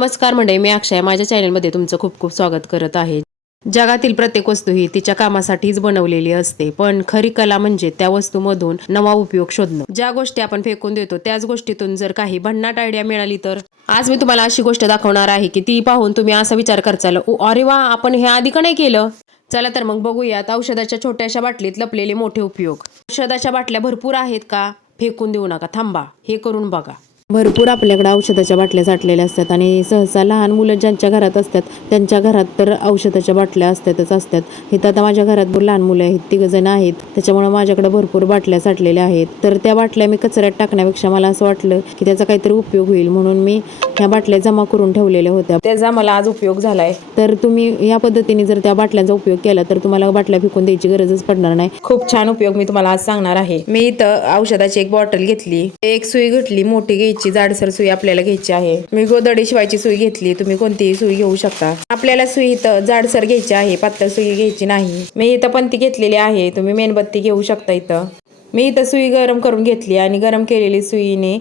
नमस्कार मंडळी मी अक्षय. माझ्या चॅनलमध्ये तुमचं खूप खूप स्वागत करत आहे. जगातील प्रत्येक वस्तू ही तिच्या कामासाठीच बनवलेली असते पण खरी कला म्हणजे त्या वस्तूमधून नवा उपयोग शोधणं. ज्या गोष्टी आपण फेकून देतो त्याच गोष्टीतून जर काही भन्नाट आयडिया मिळाली तर? आज मी तुम्हाला अशी गोष्ट दाखवणार आहे की ती पाहून तुम्ही असा विचार करचाल अरे वा आपण हे आधी का नाही केलं? चला तर मग बघूयात औषधाच्या छोट्याशा बाटलीत लपलेले मोठे उपयोग. औषधाच्या बाटल्या भरपूर आहेत का? फेकून देऊ नका थांबा हे करून बघा. भरपूर आपल्याकडे औषधाच्या बाटल्या साठलेल्या असतात आणि सहसा लहान मुलं ज्यांच्या घरात असतात त्यांच्या घरात तर औषधाच्या बाटल्या असतातच असतात. इथं आता माझ्या घरात भर- लहान मुलं आहेत तिघ जण आहेत. त्याच्यामुळे माझ्याकडे भरपूर बाटल्या साठलेल्या आहेत. तर त्या बाटल्या मी कचऱ्यात टाकण्यापेक्षा मला असं वाटलं की त्याचा काहीतरी उपयोग होईल म्हणून मी ह्या बाटल्या जमा करून ठेवलेल्या होत्या. त्याचा मला आज उपयोग झालाय. तर तुम्ही या पद्धतीने जर त्या बाटल्यांचा उपयोग केला तर तुम्हाला बाटल्या फेकून द्यायची गरजच पडणार नाही. खूप छान उपयोग मी तुम्हाला आज सांगणार आहे. मी इथं औषधाची एक बॉटल घेतली. एक सुई घेतली मोठी घ्यायची. जाडसर सुई आपल्याला घ्यायची आहे. मी गोदडी शिवायची सुई घेतली तुम्ही कोणतीही सुई घेऊ शकता. आपल्याला सुई इथं जाडसर घ्यायची आहे पातळ सुई घ्यायची नाही. मी इथं पण ती घेतलेली आहे तुम्ही मेणबत्ती घेऊ शकता इथं. मी इथं सुई गरम करून घेतली आणि गरम केलेली सुईने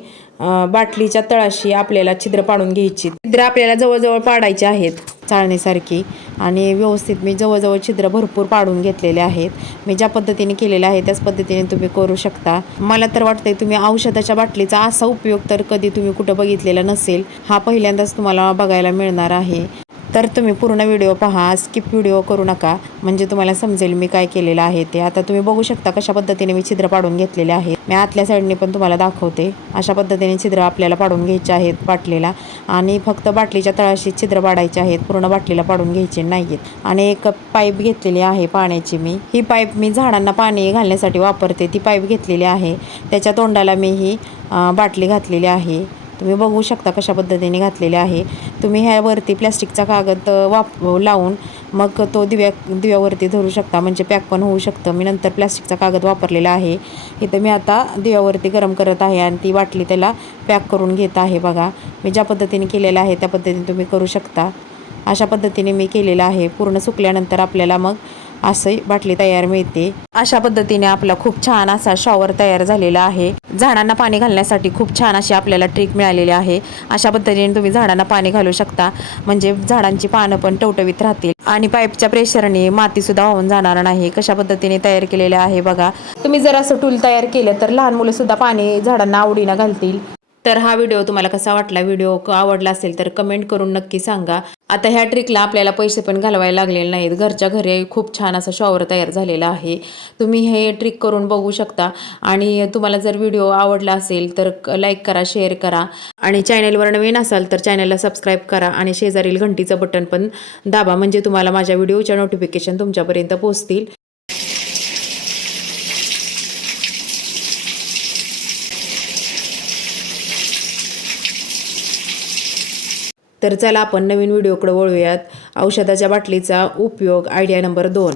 बाटलीच्या तळाशी आपल्याला छिद्र पाडून घ्यायची. छिद्र आपल्याला जवळजवळ पाडायचे आहेत. चाळणीसारखी. आणि व्यवस्थित मी जवळजवळ छिद्र भरपूर पाडून घेतलेले आहेत. मी ज्या पद्धतीने केलेले आहे त्याच पद्धतीने तुम्ही करू शकता. मला तर वाटतंय तुम्ही औषधाच्या बाटलीचा असा उपयोग तर कधी तुम्ही कुठं बघितलेला नसेल. हा पहिल्यांदाच तुम्हाला बघायला मिळणार आहे. तर तुम्ही पूर्ण व्हिडिओ पहा स्किप व्हिडिओ करू नका. म्हणजे तुम्हाला समजेल मी काय केलेलं आहे ते. आता तुम्ही बघू शकता कशा पद्धतीने मी छिद्र पाडून घेतलेले आहे. मी आतल्या साईडने पण तुम्हाला दाखवते. अशा पद्धतीने छिद्र आपल्याला पाडून घ्यायचे आहेत बाटलीला. आणि फक्त बाटलीच्या तळाशी छिद्र पाडायचे आहेत. पूर्ण बाटलीला पाडून घ्यायचे नाहीत आणि एक पाईप घेतलेली आहे पाण्याची मी. ही पाईप मी झाडांना पाणी घालण्यासाठी वापरते. ती पाईप घेतलेली आहे. त्याच्या तोंडाला मी ही बाटली घातलेली आहे. तुम्ही बघू शकता कशा पद्धतीने घातलेले आहे. तुम्ही ह्यावरती प्लॅस्टिकचा कागद वाप लावून मग तो दिव्या दिव्यावरती धरू शकता. म्हणजे पॅक पण होऊ शकतं. मी नंतर प्लॅस्टिकचा कागद वापरलेला आहे. इथं मी आता दिव्यावरती गरम करत आहे आणि ती बाटली त्याला पॅक करून घेत आहे बघा. मी ज्या पद्धतीने केलेलं आहे त्या पद्धतीने तुम्ही करू शकता. अशा पद्धतीने मी केलेलं आहे. पूर्ण सुकल्यानंतर आपल्याला मग असे बाटली तयार मिळते. अशा पद्धतीने आपला खूप छान असा शॉवर तयार झालेला आहे. झाडांना पाणी घालण्यासाठी खूप छान अशी आपल्याला ट्रिक मिळालेली आहे. अशा पद्धतीने तुम्ही झाडांना पाणी घालू शकता. म्हणजे झाडांची पानं पण टवटवीत राहतील. आणि पाईपच्या प्रेशरने माती सुद्धा वाहून जाणार नाही. कशा पद्धतीने तयार केलेले आहे बघा. तुम्ही जर असं टूल तयार केलं तर लहान मुलं सुद्धा पाणी झाडांना आवडीनं घालतील. तर हा व्हिडिओ तुम्हाला कसा वाटला? व्हिडिओ क- आवडला असेल तर कमेंट करून नक्की सांगा. आता ह्या ट्रिकला आपल्याला पैसे पण घालवायला लागलेले नाहीत. घरच्या घरी खूप छान असा शॉवर तयार झालेला आहे. तुम्ही हे ट्रिक करून बघू शकता. आणि तुम्हाला जर व्हिडिओ आवडला असेल तर लाईक करा शेअर करा. आणि चॅनलवर नवीन असाल तर चॅनलला सबस्क्राईब करा आणि शेजारील घंटीचं बटन पण दाबा. म्हणजे तुम्हाला माझ्या व्हिडिओच्या नोटिफिकेशन तुमच्यापर्यंत पोहोचतील. तर चला आपण नवीन व्हिडिओकडे वळूयात. औषधाच्या बाटलीचा उपयोग आयडिया नंबर दोन.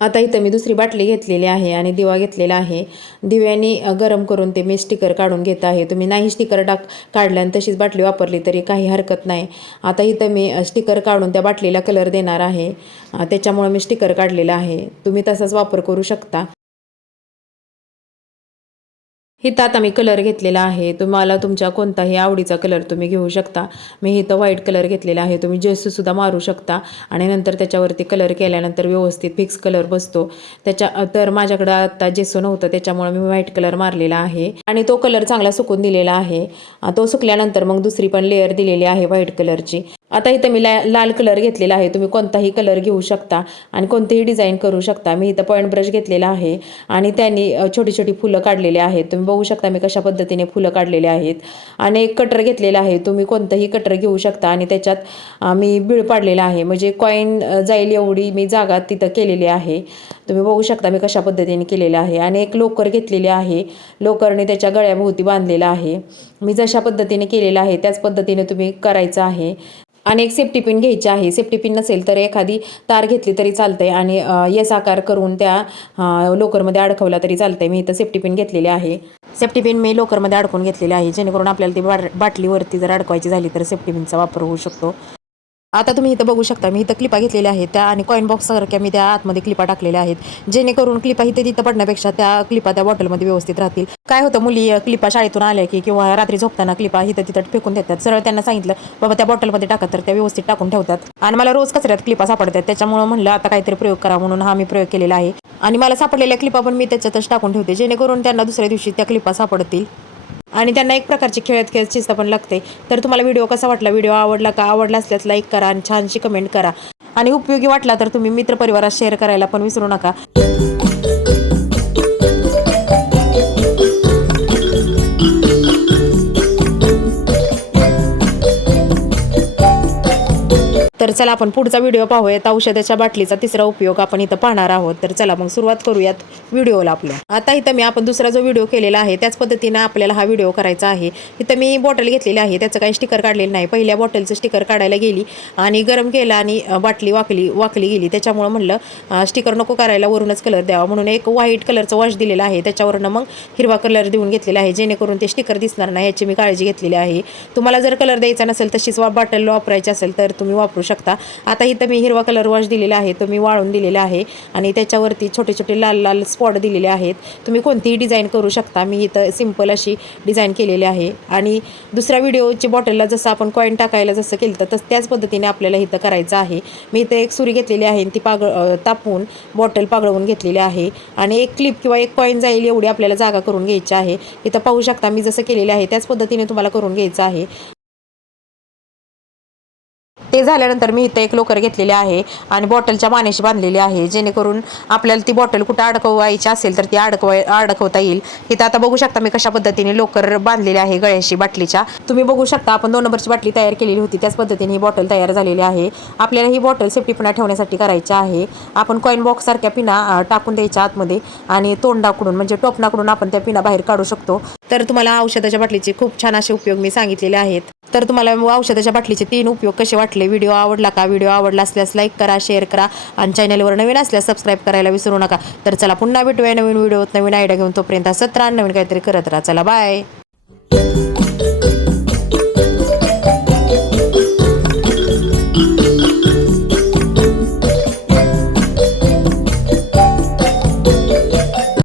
आता इथं मी दुसरी बाटली घेतलेली आहे आणि दिवा घेतलेला आहे. दिव्याने गरम करून ते मी स्टिकर काढून घेत आहे. तुम्ही नाही स्टिकर टाक काढलं आणि तशीच बाटली वापरली तरी काही हरकत नाही. आता इथं मी स्टिकर काढून त्या बाटलीला कलर देणार आहे. त्याच्यामुळं मी स्टिकर काढलेला आहे. तुम्ही तसाच वापर करू शकता. हिथं आता मी कलर घेतलेला आहे. तुम्हाला तुमच्या कोणताही आवडीचा कलर तुम्ही घेऊ शकता. मी इथं व्हाईट कलर घेतलेला आहे. तुम्ही जेसूसुद्धा मारू शकता. आणि नंतर त्याच्यावरती कलर केल्यानंतर व्यवस्थित फिक्स कलर बसतो. त्याच्या तर माझ्याकडं आता जेसू नव्हतं. त्याच्यामुळे मी व्हाईट कलर मारलेला आहे. आणि तो कलर चांगला सुकून दिलेला आहे. तो सुकल्यानंतर मग दुसरी पण लेअर दिलेली आहे व्हाईट कलरची आता इथं मी ला लाल कलर घेतलेला आहे. तुम्ही कोणताही कलर घेऊ शकता आणि कोणतेही डिझाईन करू शकता. मी इथं पॉईंट ब्रश घेतलेला आहे आणि त्यांनी छोटी छोटी फुलं काढलेली आहेत. तुम्ही बघू शकता मी कशा पद्धतीने फुलं काढलेली आहेत. आणि एक कटर घेतलेला आहे. तुम्ही कोणतंही कटर घेऊ शकता आणि त्याच्यात मी बिळ पाडलेला आहे. म्हणजे कॉईन जाईल एवढी मी जागा तिथं केलेली आहे. तुम्ही बघू शकता मी कशा पद्धतीने केलेलं आहे. आणि एक लोकर घेतलेली आहे. लोकरने त्याच्या गळ्याभोवती बांधलेलं आहे. मी जशा पद्धतीने केलेलं आहे त्याच पद्धतीने तुम्ही करायचं आहे. आणि एक सेफ्टी पिन घ्यायची आहे. सेफ्टी पिन नसेल तर एखादी तार घेतली तरी चालते आणि यस आकार करून त्या लोकरमध्ये अडकवला तरी चालतंय. मी इथं सेफ्टी पिन घेतलेली आहे. सेफ्टी पिन मी लोकरमध्ये अडकून घेतलेली आहे. जेणेकरून आपल्याला ती बाट बाटलीवरती जर अडकवायची झाली तर सेफ्टी पिनचा वापर होऊ शकतो. आता तुम्ही इथं बघू शकता मी इथं क्लिपा घेतलेल्या आहेत त्या आणि कॉईन बॉक्स सारख्या मी त्या आतमध्ये क्लिपा टाकलेल्या आहेत. जेणेकरून क्लिपा इथे तिथं पडण्यापेक्षा त्या क्लिपा त्या बॉटलमध्ये व्यवस्थित राहतील. काय होतं मुली क्लिपा शाळेतून आल्या की किंवा रात्री झोपताना क्लिपा इथं तिथं फेकून देतात. सरळ त्यांना सांगितलं बाबा त्या बॉटलमध्ये टाकत तर त्या व्यवस्थित टाकून ठेवतात. आणि मला रोज कचऱ्यात क्लिपा सापडतात. त्याच्यामुळे म्हणलं आता काहीतरी प्रयोग करा म्हणून हा मी प्रयोग केलेला आहे. आणि मला सापडलेल्या क्लिपा पण मी त्याच्यातच टाकून ठेवते जेणेकरून त्यांना दुसऱ्या दिवशी त्या क्लिपा सापडतील. आणि त्यांना एक प्रकारचे खेळत खेळत शिस्त पण लागते. तर तुम्हाला व्हिडिओ कसा वाटला? व्हिडिओ आवडला का? आवडला असल्यास लाईक करा आणि छानशी कमेंट करा. आणि उपयोगी वाटला तर तुम्ही मित्रपरिवारात शेअर करायला पण विसरू नका. तर चला आपण पुढचा व्हिडिओ पाहूयात. औषधाच्या बाटलीचा तिसरा उपयोग आपण इथं पाहणार आहोत. तर चला मग सुरुवात करूयात व्हिडिओला आपल्या. आता इथं मी आपण दुसरा जो व्हिडिओ केलेला आहे त्याच पद्धतीनं आपल्याला हा व्हिडिओ करायचा आहे. इथं मी बॉटल घेतलेली आहे त्याचं काही स्टिकर काढलेलं नाही. पहिल्या बॉटलचं स्टिकर काढायला गेली आणि गरम केलं आणि बाटली वाकली वाकली गेली. त्याच्यामुळं म्हणलं स्टिकर नको करायला वरूनच कलर द्यावा. म्हणून एक व्हाईट कलरचं वॉश दिलेलं आहे. त्याच्यावरनं मग हिरवा कलर देऊन घेतलेला आहे. जेणेकरून ते स्टिकर दिसणार नाही याची मी काळजी घेतलेली आहे. तुम्हाला जर कलर द्यायचा नसेल तशीच वा बॉटल वापरायची असेल तर तुम्ही वापरू शकता. आता इथं मी हिरवा कलर वॉश दिलेला आहे तो मी वाळून दिलेला आहे आणि त्याच्यावरती छोटे छोटे लाल लाल स्पॉट दिलेले आहेत. तुम्ही कोणतीही डिझाईन करू शकता. मी इथं सिंपल अशी डिझाईन केलेली आहे. आणि दुसऱ्या व्हिडिओची बॉटलला जसं आपण कॉईन टाकायला जसं केलं तर तस त्याच पद्धतीने आपल्याला इथं करायचं आहे. मी इथं एक सुरी घेतलेली आहे आणि ती पाग तापून बॉटल पागळवून घेतलेली आहे. आणि एक क्लिप किंवा एक कॉईन जाईल एवढी आपल्याला जागा करून घ्यायची आहे. इथं पाहू शकता मी जसं केलेलं आहे त्याच पद्धतीने तुम्हाला करून घ्यायचं आहे. ते झाल्यानंतर मी इथं एक लोकर घेतलेली आहे आणि बॉटलच्या मानेशी बांधलेली आहे. जेणेकरून आपल्याला ती बॉटल कुठं अडकवायची असेल तर ती अडकवाय अडकवता येईल. इथं आता बघू शकता मी कशा पद्धतीने लोकर बांधलेली आहे गळ्याशी बाटलीच्या. तुम्ही बघू शकता आपण दोन नंबरची बाटली तयार केलेली होती. त्याच पद्धतीने ही बॉटल तयार झालेली आहे. आपल्याला ही बॉटल सेफ्टीपणा ठेवण्यासाठी करायची आहे. आपण कॉईन बॉक्स सारख्या पिना टाकून द्यायच्या आतमध्ये आणि तोंडाकडून म्हणजे टोपणाकडून आपण त्या पिना बाहेर काढू शकतो. तर तुम्हाला औषधाच्या बाटलीचे खूप छान असे उपयोग मी सांगितलेले आहेत. तर तुम्हाला औषधाच्या बाटलीचे तीन उपयोग कसे वाटले? व्हिडिओ आवडला का? व्हिडिओ आवडला असल्यास लाईक करा शेअर करा आणि चॅनलवर नवीन असल्यास सबस्क्राईब करायला विसरू नका. तर चला पुन्हा भेटूया नवीन व्हिडिओत नवीन आयडिया घेऊन. तोपर्यंत सतरा नवीन काहीतरी करत राहा. चला बाय